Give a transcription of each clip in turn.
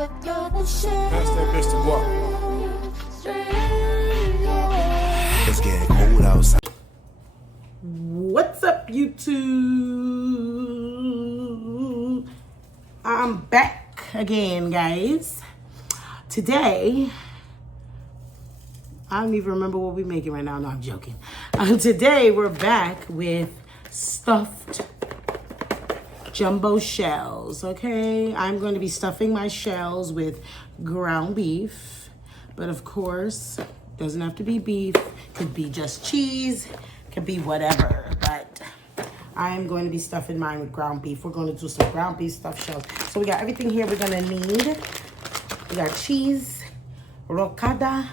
Pass that bitch to what? It's getting cold outside. What's up, YouTube? I'm back again, guys. Today, I don't even remember what we're making right now. No, I'm joking. Today, we're back with stuffed jumbo shells, okay? I'm going to be stuffing my shells with ground beef, but of course, doesn't have to be beef. Could be just cheese, could be whatever, but I am going to be stuffing mine with ground beef. We're going to do some ground beef stuffed shells. So we got everything here we're going to need. We got cheese, ricotta.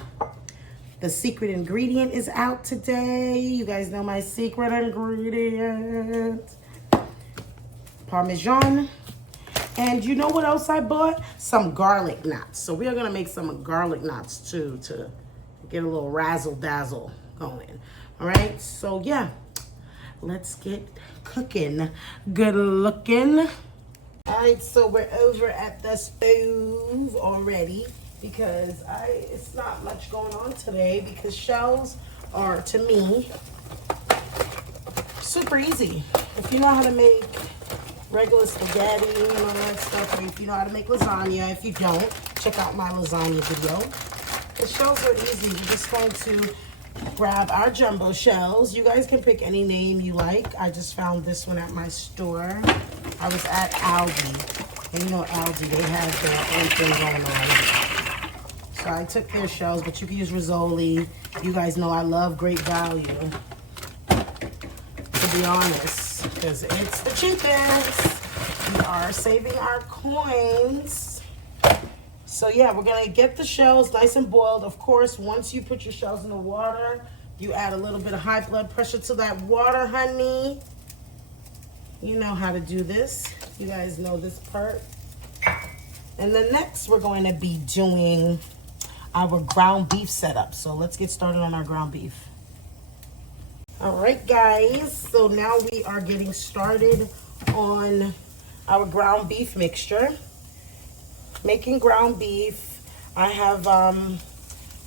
The secret ingredient is out today. You guys know my secret ingredient. Parmesan. And you know what else I bought? Some garlic knots. So we are going to make some garlic knots too to get a little razzle dazzle going. All right. So yeah, let's get cooking. Good looking. All right. So we're over at the stove already because it's not much going on today because shells are, to me, super easy. If you know how to make regular spaghetti and all that stuff, or if you know how to make lasagna. If you don't, check out my lasagna video. The shells are easy. We're just going to grab our jumbo shells. You guys can pick any name you like. I just found this one at my store. I was at Aldi, and you know Aldi, they had their own thing going on. So I took their shells, but you can use Rizzoli. You guys know I love Great Value, to be honest, because it's the cheapest. We are saving our coins. So yeah, we're gonna get the shells nice and boiled. Of course, once you put your shells in the water, you add a little bit of high blood pressure to that water, honey. You know how to do this. You guys know this part. And then next, we're going to be doing our ground beef setup. So let's get started on our ground beef. All right, guys, so now we are getting started on our ground beef mixture. Making ground beef, I have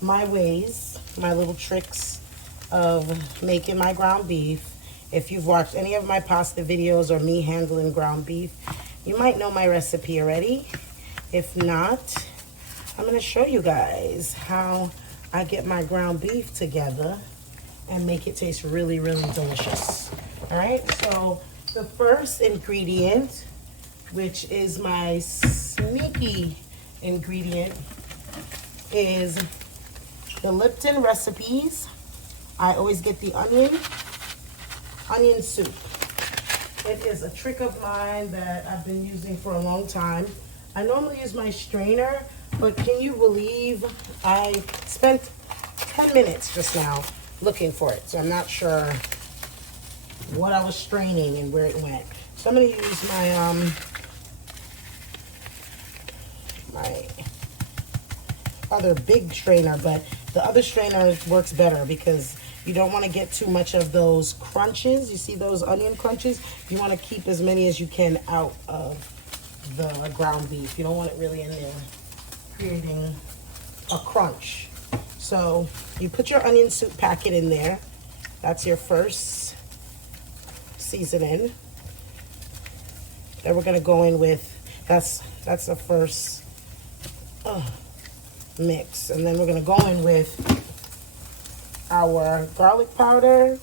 my ways, my little tricks of making my ground beef. If you've watched any of my pasta videos or me handling ground beef, you might know my recipe already. If not, I'm gonna show you guys how I get my ground beef together and make it taste really, really delicious. All right, so the first ingredient, which is my sneaky ingredient, is the Lipton recipes. I always get the onion soup. It is a trick of mine that I've been using for a long time. I normally use my strainer, but can you believe I spent 10 minutes just now looking for it, so I'm not sure what I was straining and where it went. So I'm going to use my my other big strainer, but the other strainer works better because you don't want to get too much of those crunches. You see those onion crunches? You want to keep as many as you can out of the ground beef. You don't want it really in there creating a crunch. So you put your onion soup packet in there. That's your first seasoning. Then we're gonna go in with, that's the first mix. And then we're gonna go in with our garlic powder.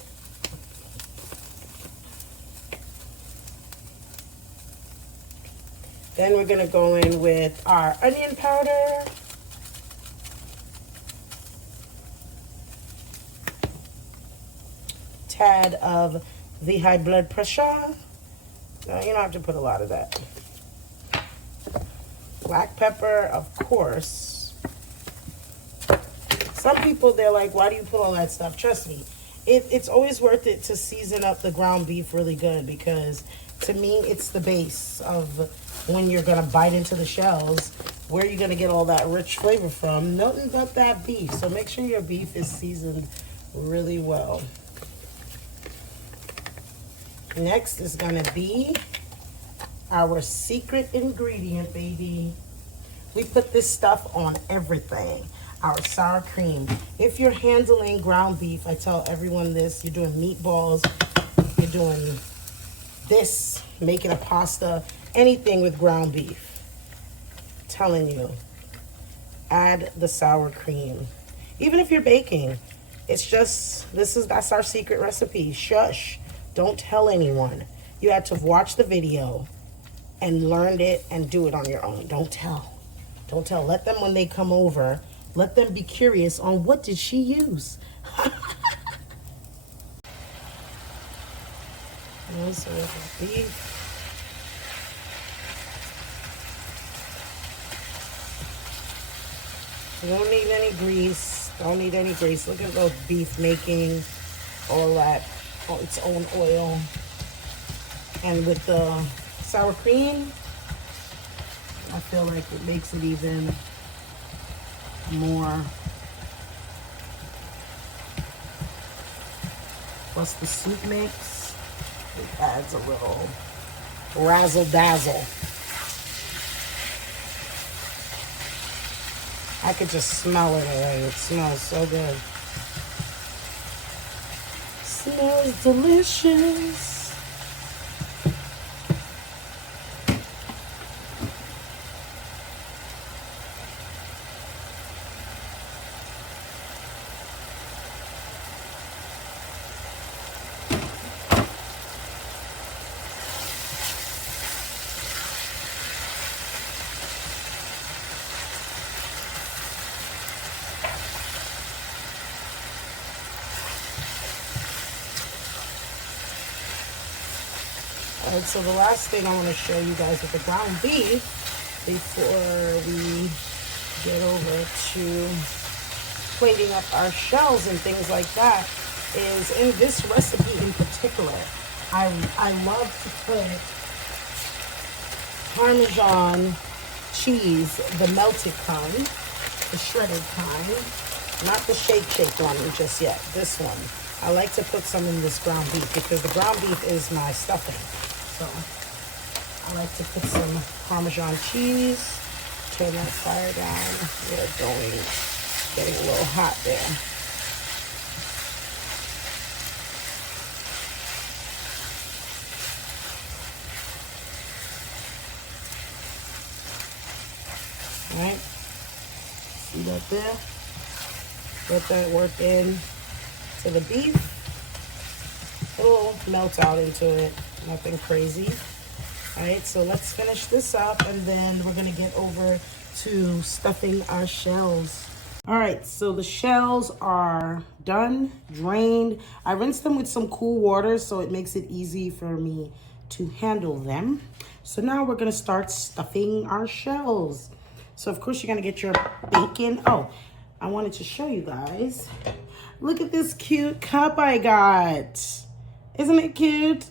Then we're gonna go in with our onion powder. Tad of the high blood pressure. No, you don't have to put a lot of that. Black pepper, of course. Some people, they're like, why do you put all that stuff? Trust me, it's always worth it to season up the ground beef really good because to me, it's the base of when you're gonna bite into the shells. Where you're gonna get all that rich flavor from? Nothing but that beef. So make sure your beef is seasoned really well. Next is gonna be our secret ingredient, baby, We put this stuff on everything. Our sour cream. If you're handling ground beef, I tell everyone this, you're doing meatballs, you're doing this, making a pasta, anything with ground beef. I'm telling you, add the sour cream. Even if you're baking, it's just, that's our secret recipe. Shush, don't tell anyone. You had to watch the video and learned it and do it on your own. Don't tell. Don't tell. Let them, when they come over, let them be curious on what did she use. So beef. You don't need any grease. Don't need any grease. Look at those beef making all that on its own oil. And with the sour cream, I feel like it makes it even more. Plus the soup mix, it adds a little razzle dazzle. I could just smell it already. It smells so good. Smells delicious. Alright, so the last thing I want to show you guys with the ground beef before we get over to plating up our shells and things like that is in this recipe in particular, I love to put Parmesan cheese, the melted kind, the shredded kind, not the shake one just yet, this one. I like to put some in this ground beef because the ground beef is my stuffing. So I like to put some Parmesan cheese. Turn that fire down. We're going, getting a little hot there. All right, see that there? Let that work in to the beef. It'll melt out into it, nothing crazy. All right, so let's finish this up and then we're gonna get over to stuffing our shells. All right, so the shells are done, drained. I rinsed them with some cool water so it makes it easy for me to handle them. So now we're gonna start stuffing our shells. So of course you're gonna get your bacon. Oh, I wanted to show you guys. Look at this cute cup I got. Isn't it cute?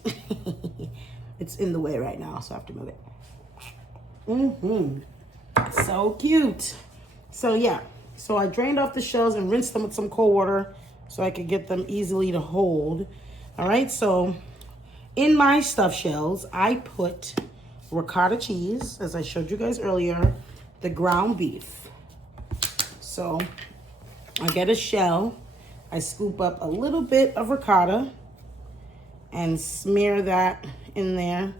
It's in the way right now, so I have to move it. So cute. So yeah, so I drained off the shells and rinsed them with some cold water so I could get them easily to hold. All right, so in my stuffed shells, I put ricotta cheese, as I showed you guys earlier, the ground beef. So I get a shell, I scoop up a little bit of ricotta and smear that in there,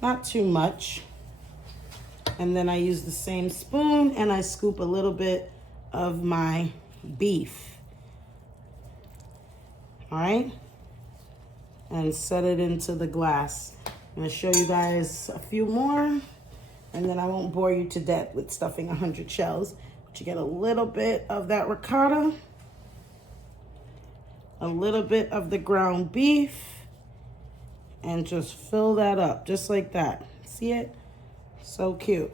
not too much. And then I use the same spoon and I scoop a little bit of my beef. All right, and set it into the glass. I'm gonna show you guys a few more and then I won't bore you to death with stuffing 100 shells. But you get a little bit of that ricotta, a little bit of the ground beef, and just fill that up just like that. See it? So cute.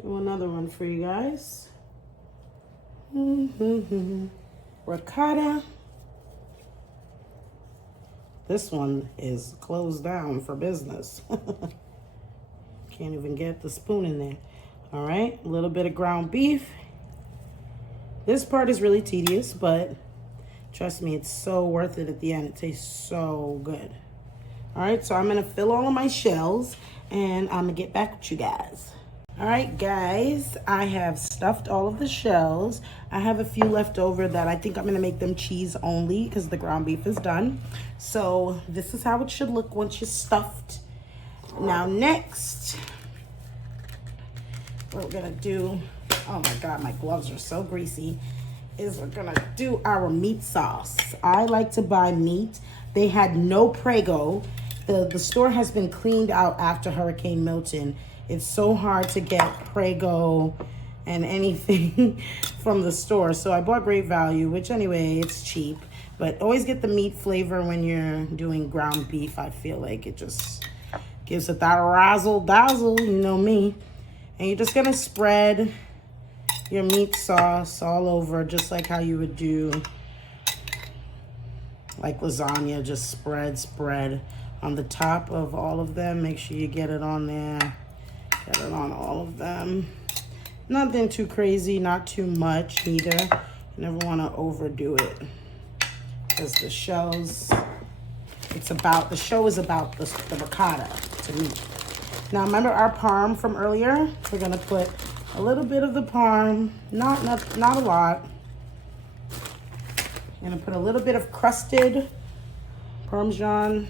Do another one for you guys. Ricotta. This one is closed down for business. Can't even get the spoon in there. All right, a little bit of ground beef. This part is really tedious, but trust me, it's so worth it at the end. It tastes so good. All right, so I'm gonna fill all of my shells and I'm gonna get back with you guys. All right, guys, I have stuffed all of the shells. I have a few left over that I think I'm gonna make them cheese only because the ground beef is done. So this is how it should look once you're stuffed. Now next, what we're gonna do, oh my God, my gloves are so greasy, is we're gonna do our meat sauce. I like to buy meat. They had no Prego. The store has been cleaned out after Hurricane Milton. It's so hard to get Prego and anything from the store. So I bought Great Value, which anyway, it's cheap. But always get the meat flavor when you're doing ground beef. I feel like it just gives it that razzle dazzle, you know me. And you're just gonna spread your meat sauce all over, just like how you would do like lasagna. Just spread on the top of all of them. Make sure you get it on there. Get it on all of them. Nothing too crazy, not too much either. You never want to overdo it, because the shells, the show is about the ricotta to me. Now remember our parm from earlier? We're gonna put a little bit of the parm, not a lot. I'm gonna put a little bit of crusted Parmesan.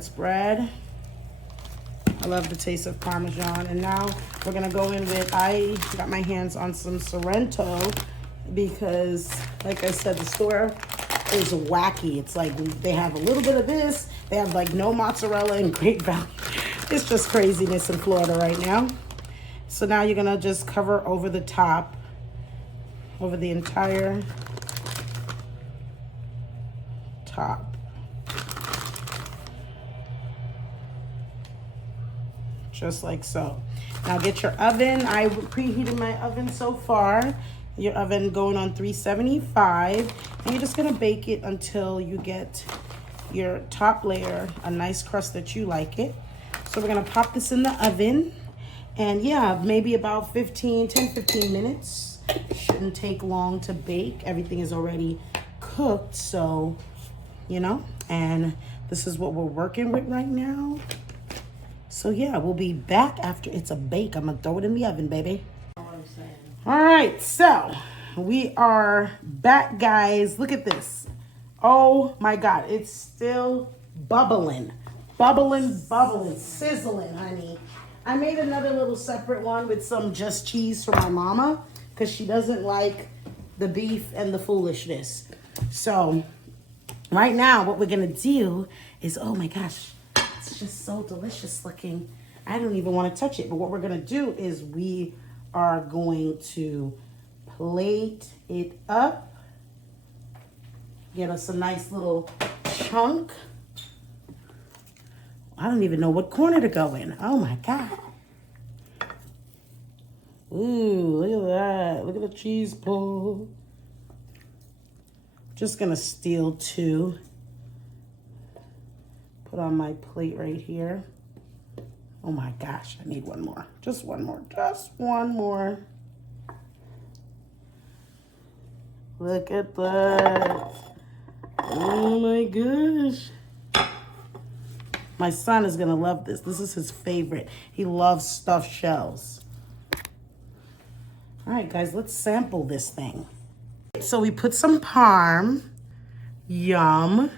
Spread. I love the taste of Parmesan. And now we're gonna go in with, I got my hands on some Sorrento because, like I said, the store is wacky. It's like they have a little bit of this, they have like no mozzarella and Great Value. It's just craziness in Florida right now. So now you're gonna just cover over the top, over the entire top. Just like so. Now get your oven. I preheated my oven so far. Your oven going on 375, and you're just gonna bake it until you get your top layer a nice crust that you like it. So we're gonna pop this in the oven, and yeah, maybe about 10-15 minutes. Shouldn't take long to bake. Everything is already cooked, so you know. And this is what we're working with right now. So yeah, we'll be back after it's a bake. I'm gonna throw it in the oven, baby. All right, so we are back, guys. Look at this. Oh my God, it's still bubbling, sizzling, honey. I made another little separate one with some just cheese for my mama because she doesn't like the beef and the foolishness. So right now, what we're gonna do is, oh my gosh, it's just so delicious looking. I don't even want to touch it. But what we're going to do is we are going to plate it up. Get us a nice little chunk. I don't even know what corner to go in. Oh my God. Ooh, look at that. Look at the cheese pull. Just going to steal two. Put on my plate right here. Oh my gosh, I need one more. Just one more. Look at that. Oh my gosh. My son is gonna love this. This is his favorite. He loves stuffed shells. All right, guys, let's sample this thing. So we put some parm. Yum.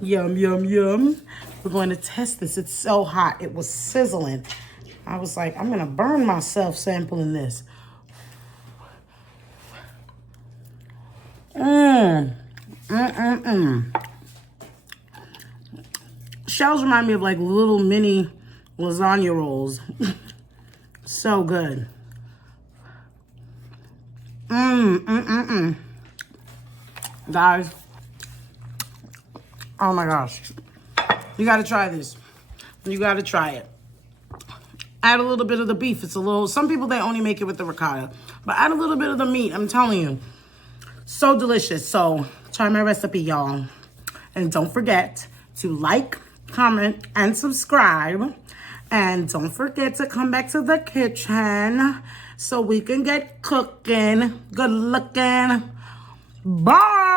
Yum, yum, yum. We're going to test this. It's so hot. It was sizzling. I was like, I'm going to burn myself sampling this. Shells remind me of like little mini lasagna rolls. So good. Guys. Oh my gosh. You gotta try this. You gotta try it. Add a little bit of the beef. It's a little, some people, they only make it with the ricotta. But add a little bit of the meat, I'm telling you. So delicious. So try my recipe, y'all. And don't forget to like, comment, and subscribe. And don't forget to come back to the kitchen so we can get cooking. Good looking. Bye.